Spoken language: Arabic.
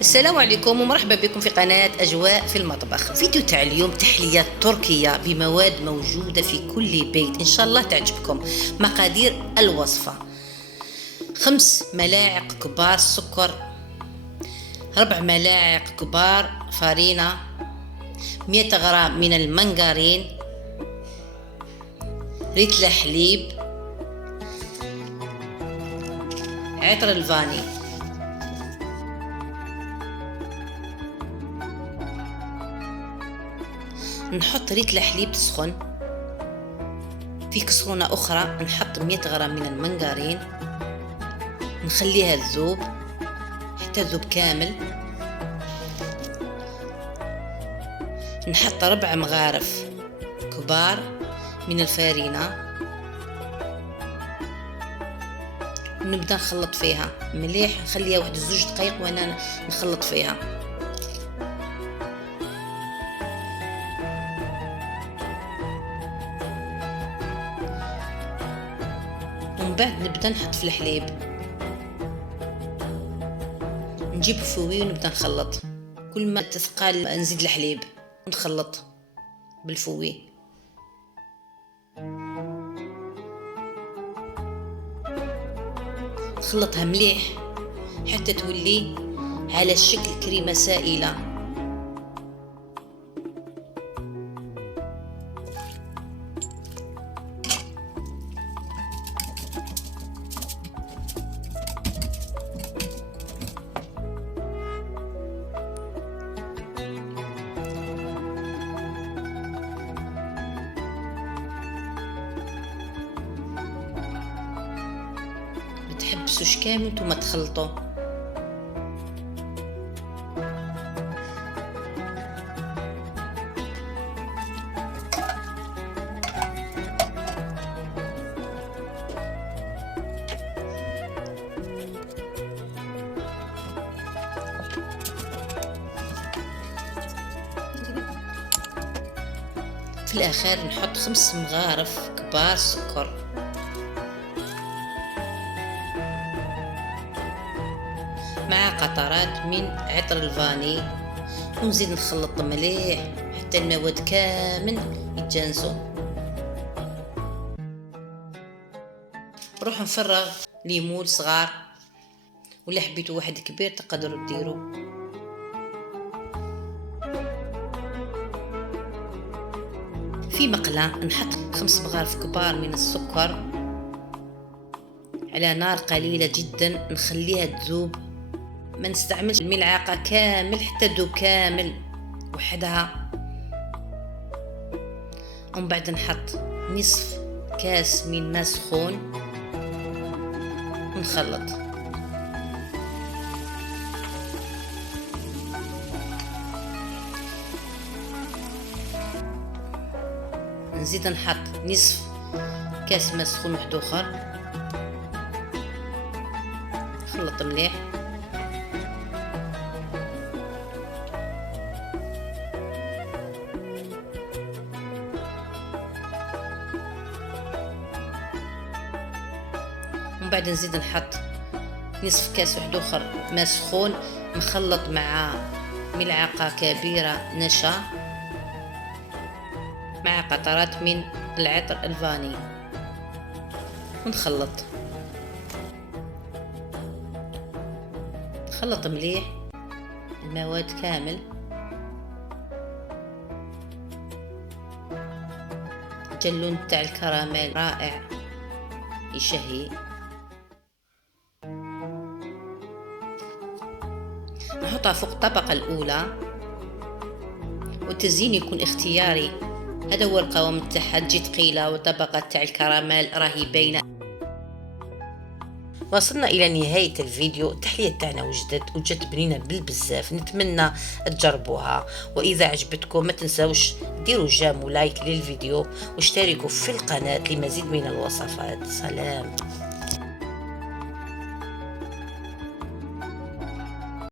السلام عليكم ومرحبا بكم في قناة أجواء في المطبخ. فيديو تاع اليوم تحليات تركية بمواد موجودة في كل بيت، إن شاء الله تعجبكم. مقادير الوصفة: 5 ملاعق كبار سكر، 4 ملاعق كبار فارينة، 100 غرام من المنغرين، ريتل حليب، عطر الفاني. نحط ريتل حليب تسخن. في كسرونة أخرى نحط 100 غرام من المنغرين، نخليها تذوب حتى تذوب كامل. نحط 4 مغارف كبار من الفارينة ونبدأ نخلط فيها مليح، نخليها واحد 2 دقائق وانا نخلط فيها. ومن بعد نبدأ نحط في الحليب، نجيب فوي ونبدأ نخلط. كل ما تثقل نزيد الحليب ونخلط بالفوي. نخلطها مليح حتى تولي على شكل كريمة سائلة. تحبسوش كامل نتوما تخلطوا. في الاخير نحط 5 مغارف كبار سكر، مع قطرات من عطر الفاني، ونزيد نخلط مليح حتى المواد كامل يتجانسوا. نروح نفرغ ليمون صغار، ولا حبيتوا واحد كبير تقدروا ديروا. في مقلة نحط 5 مغارف كبار من السكر على نار قليلة جدا، نخليها تذوب. ما نستعملش الملعقة كامل حتى تذوب كامل وحدها. ومن بعد نحط نصف كاس من ماء سخون ونخلط. نزيد نحط نصف كاس ماء سخون واحد اخر، نخلط مليح. ومن بعد نزيد نحط نصف كاس واحد اخر ماء سخون مخلط مع ملعقة كبيرة نشا مع قطرات من العطر الفاني، ونخلط. نخلط مليح المواد كامل. اللون تاع الكراميل رائع يشهي. نحطها فوق الطبقة الأولى، والتزيين يكون اختياري. هذا هو القوام تاعها، تجي ثقيلة والطبقة تاع الكراميل راهي باينة. وصلنا الى نهاية الفيديو. التحلية تاعنا وجدت بنينة بالبزاف، نتمنى تجربوها. واذا عجبتكم ما تنسوش ديروا جيم ولايك للفيديو واشتركوا في القناة لمزيد من الوصفات. سلام.